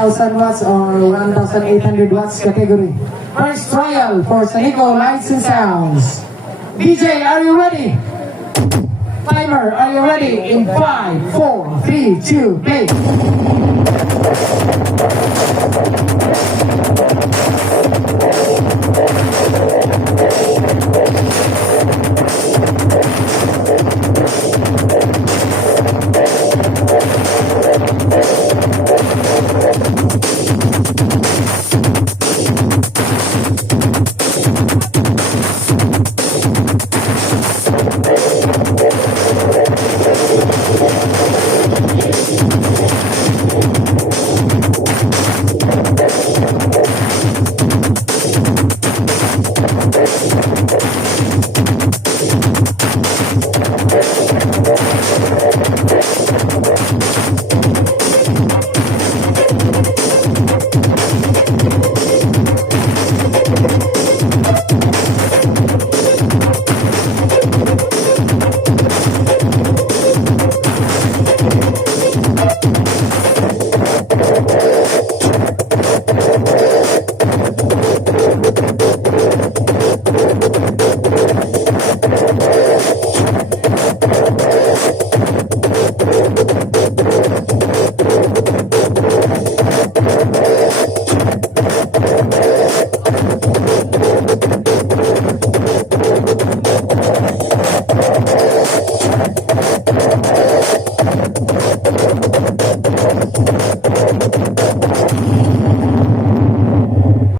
1,000 watts or 1,800 watts category. First trial for Sanico Lights and Sounds. DJ, are you ready? Timer, are you ready? In 5, 4, 3, 2, play.